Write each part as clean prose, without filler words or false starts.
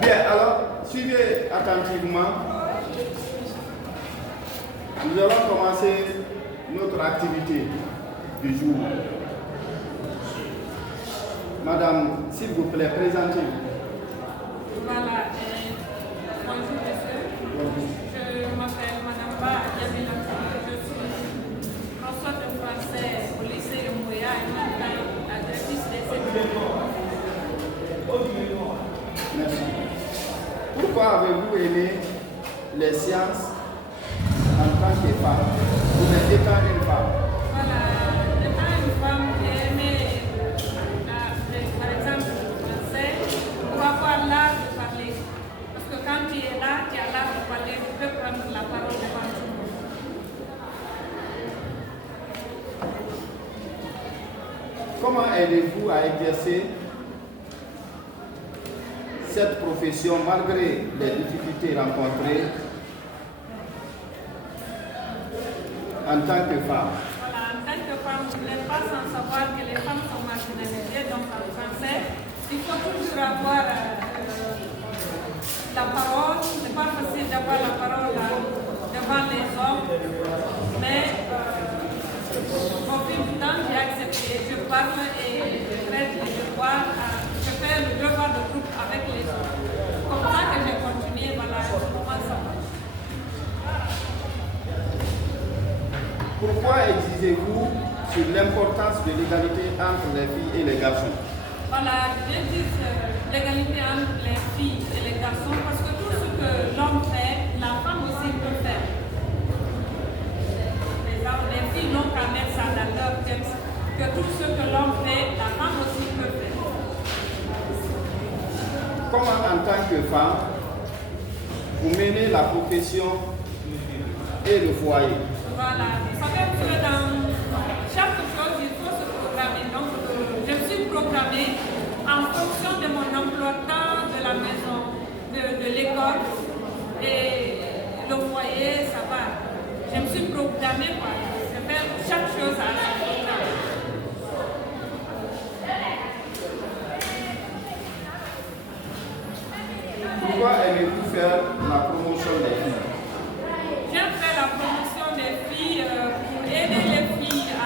Bien, alors, suivez attentivement. Nous allons commencer notre activité du jour. Madame, s'il vous plaît, présentez-vous. Voilà, bonjour monsieur. Bonjour. Je m'appelle Madame Ba Yamila. Je suis professeure de français au lycée de Mouya et maintenant la directrice des études. Merci. Pourquoi avez-vous aimé les sciences en tant que femme, ou bien étant une femme? Voilà, étant une femme, j'ai aimé, par exemple, le français pour avoir l'art de parler. Parce que quand tu es là, tu as l'art de parler, tu peux prendre la parole devant tout le monde. Comment aidez-vous à exercer cette profession malgré les difficultés rencontrées en tant que femme? Voilà, en tant que femme, vous n'êtes pas sans savoir que les femmes sont marginalisées, donc en français, il faut toujours avoir la parole. Ce n'est pas facile d'avoir la parole devant les hommes, mais au fil du temps, j'ai accepté. Je parle et je traite les devoirs, je fais le devoir de groupe avec les autres. Comme ça que j'ai continué, voilà, comment ça va. Pourquoi exigez-vous sur l'importance de l'égalité entre les filles et les garçons? Voilà, je dis l'égalité entre les filles et les garçons parce que tout ce que l'homme fait, la femme aussi peut faire. Les filles n'ont qu'à mettre ça dans leur tête, que tout ce que l'homme fait, la femme aussi peut faire. Comment en tant que femme, vous menez la profession et le foyer? Voilà, ça fait que dans chaque chose, il faut se programmer. Donc, je suis programmée en fonction de mon emploi temps de la maison, de l'école et le foyer, ça va. Je me suis programmée, quoi. Je fais chaque chose à son programme. Pourquoi aimez-vous faire la promotion des filles? J'aime faire la promotion des filles pour aider les filles à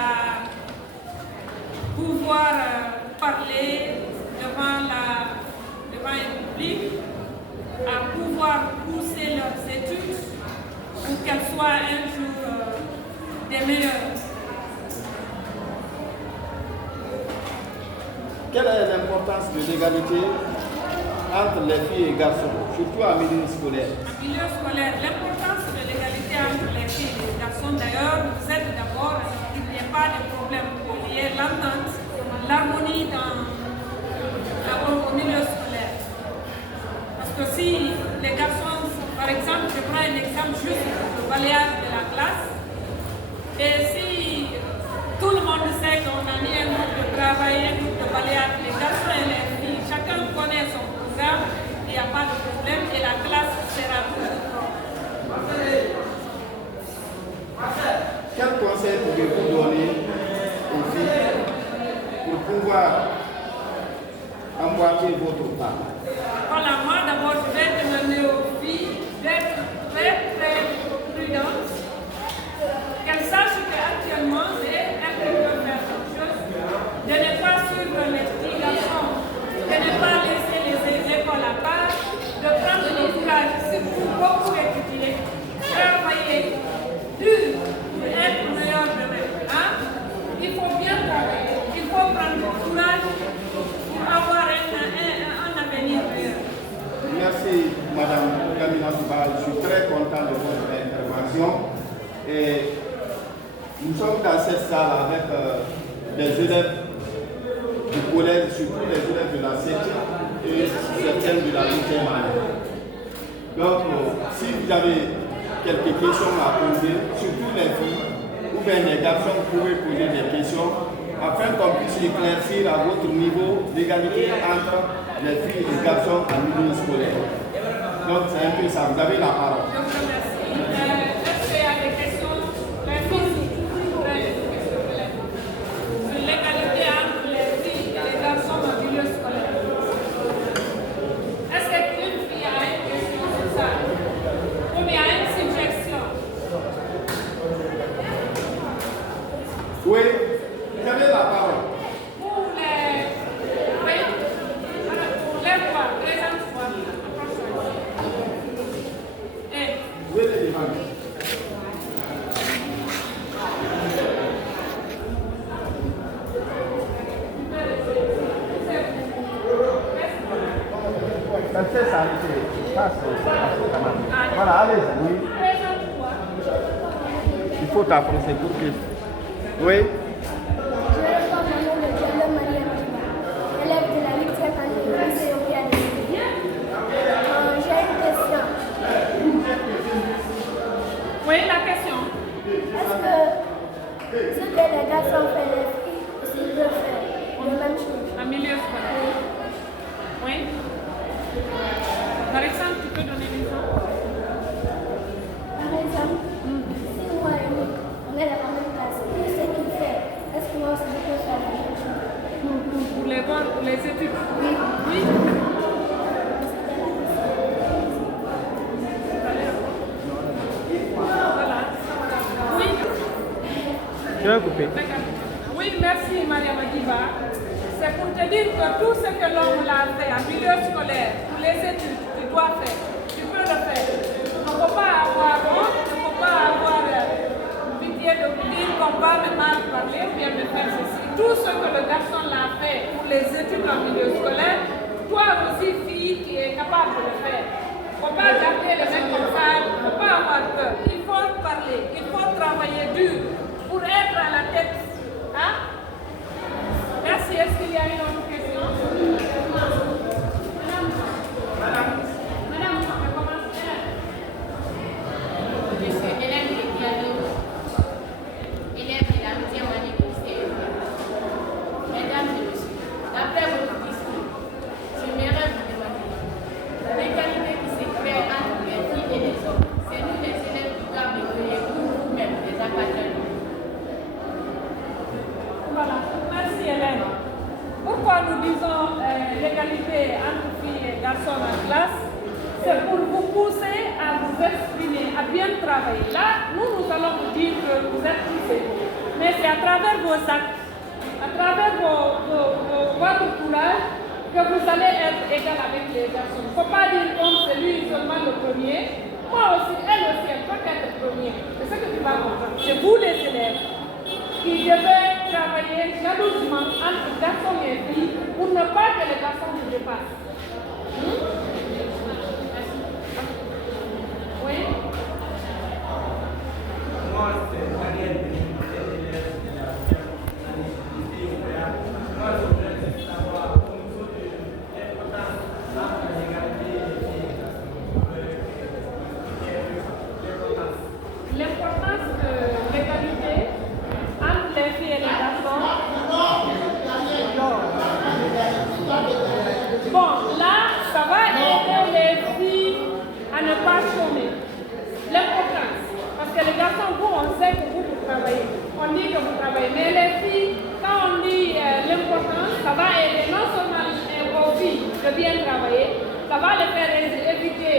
pouvoir parler devant un public, à pouvoir pousser leurs études pour qu'elles soient un jour des meilleures. Quelle est l'importance de l'égalité entre les filles et les garçons, surtout en milieu scolaire? En milieu scolaire, l'importance de l'égalité entre les filles et les garçons, d'ailleurs, vous êtes d'abord qu'il n'y ait pas de problème, qu'il y ait l'entente, l'harmonie au milieu scolaire. Parce que si les garçons, par exemple, je prends un exemple juste le balayage de la classe, et si tout le monde sait qu'on a mis un groupe de travail, un groupe de balayage, les garçons et les filles, chacun connaît son programme, il n'y a pas de problème et la classe sera toujours propre. Quel conseil pouvez-vous donner aux filles pour pouvoir emboîter votre pas? Voilà, moi d'abord je vais demander aux filles d'être très très prudentes, qu'elles sachent qu'actuellement elles peuvent faire quelque chose, de ne pas suivre les petits garçons, de ne pas laisser les écoles à part, de prendre le courage, surtout beaucoup étudier, travailler dur pour être meilleur demain. Hein? Il faut bien travailler, il faut prendre le courage pour avoir un avenir meilleur. Merci Madame Yamila Souba, je suis très content de votre intervention. Et nous sommes dans cette salle avec des élèves du collège, surtout les élèves de la 7e et certains de la 8e année. Donc, si vous avez quelques questions à poser, surtout les filles ou bien les garçons, vous pouvez poser des questions afin qu'on puisse éclaircir à votre niveau l'égalité entre les filles et les garçons en milieu scolaire. Donc, c'est un peu ça. Vous avez la parole. Je vous remercie. Est-ce qu'il y a des questions? Les filles, sur l'égalité entre les filles et les garçons en milieu scolaire. c'est ça, c'est voilà, allez-y. Oui. Il faut t'approcher pour que... Oui. Oui, la question. Est-ce que ce que les garçons font, les filles aussi peuvent faire la même chose? En milieu scolaire. Oui. Par exemple, tu peux donner l'exemple? Par exemple, si moi et lui, on est dans la même classe, et ce qu'il fait, est-ce que moi aussi je peux faire la même chose? Pour les études? Oui. Oui. Oui, merci Maria Madiba. C'est pour te dire que tout ce que l'homme l'a fait en milieu scolaire, pour les études, tu dois faire. Tu peux le faire. On ne peut pas avoir honte, on ne peut pas avoir pitié de dire qu'on va me mal parler ou bien me faire ceci. Tout ce que le garçon l'a fait pour les études en milieu scolaire, toi aussi, fille, qui est capable de le faire. Il ne faut pas garder les mains comme ça, il ne faut pas avoir peur. Il faut parler, il faut travailler dur pour être à la tête. Hein? Merci. Est-ce qu'il y a une autre question? Madame, je commence. Je suis Hélène Diallo, élève de la 8e année du lycée. Mesdames et messieurs, d'après votre discours, j'aimerais vous demander l'égalité qui se crée entre les filles et les hommes. C'est nous les élèves qui doivent évoluer pour vous-même, les académiques. Voilà, merci Hélène. Pourquoi nous disons l'égalité entre filles et garçons en classe? C'est pour vous pousser à vous exprimer, à bien travailler. Là, nous allons vous dire que vous êtes tous égaux. Mais c'est à travers vos actes, à travers votre courage, que vous allez être égal avec les garçons. Il ne faut pas dire comme c'est lui seulement le premier. Moi aussi, elle aussi, elle peut être le premier. C'est ce que tu vas comprendre. C'est vous les élèves qui devez travailler jalousement entre garçons et filles pour ne pas que les garçons vous dépassent. Oui? Moi, c'est Daniel. Moi, je voudrais savoir au niveau de l'importance entre l'égalité et L'importance de l'égalité entre les filles et les garçons. Bon, là, ça va aider les filles à ne pas chômer. L'importance. Parce que les garçons, vous, on sait que vous travaillez. On dit que vous travaillez. Mais les filles, quand on dit l'importance, ça va aider non seulement vos filles de bien travailler, ça va les faire éviter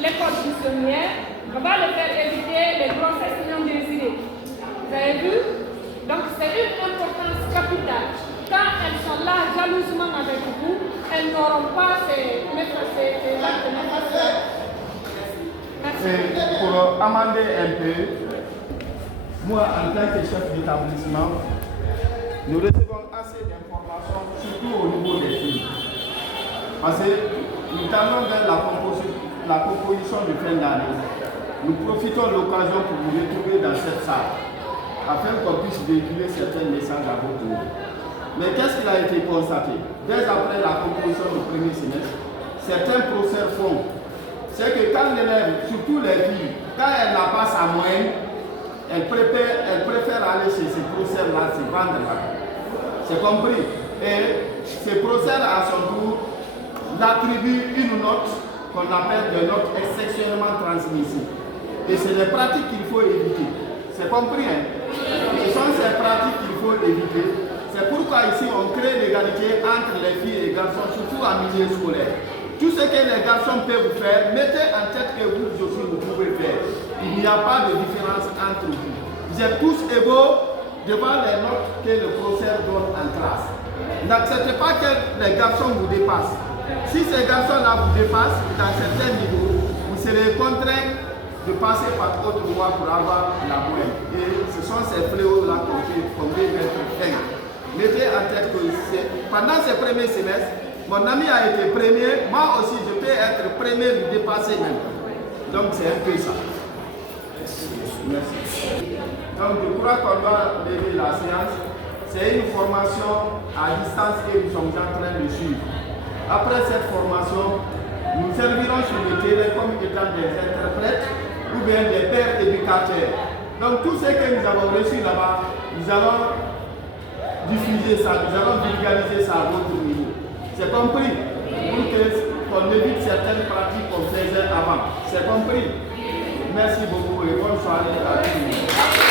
l'école buissonnière, ça va les faire éviter les grossesses non désirées. Vous avez vu? Donc c'est une importance capitale. Quand elles sont là jalousement avec vous, elles n'auront pas ces actes néfastes. Merci. Pour amender un peu, moi en tant que chef d'établissement, nous recevons assez d'informations, surtout au niveau des filles. Parce que nous tendons vers la composition de fin d'année. Nous profitons de l'occasion pour vous retrouver dans cette salle, afin qu'on puisse véhiculer certains messages à votre niveau. Mais qu'est-ce qui a été constaté? Dès après la composition du premier semestre, certains professeurs font. C'est que quand l'élève, surtout les filles, quand elle n'a pas sa moyenne, elle préfère aller chez ces professeurs-là, se vendre là. C'est compris? Et ces professeurs, à son tour, l'attribuent une note qu'on appelle des notes exceptionnellement transmissibles. Et c'est des pratiques qu'il faut éviter. C'est compris, hein? Ce sont ces pratiques qu'il faut éviter. C'est pourquoi ici on crée l'égalité entre les filles et les garçons, surtout en milieu scolaire. Tout ce que les garçons peuvent faire, mettez en tête que vous aussi vous pouvez faire. Il n'y a pas de différence entre vous. Vous êtes tous égaux devant les notes que le professeur donne en classe. N'acceptez pas que les garçons vous dépassent. Si ces garçons-là vous dépassent dans certains niveaux, vous serez contraints de passer par autre voie pour avoir la moyenne. Et ce sont ces fléaux-là qu'on veut mettre fin. Mettez en tête que pendant ces premiers semestres, mon ami a été premier, moi aussi je peux être premier, lui dépasser même. Donc c'est un peu ça. Merci. Donc je crois qu'on doit lever la séance. C'est une formation à distance que nous sommes en train de suivre. Après cette formation, nous servirons sur le terrain comme étant des interprètes ou bien des pères éducateurs. Donc tout ce que nous avons reçu là-bas, nous allons diffuser ça, nous allons vulgariser ça à votre niveau. C'est compris? Pour qu'on évite certaines pratiques qu'on faisait avant. C'est compris? Merci beaucoup et bonne soirée à tous.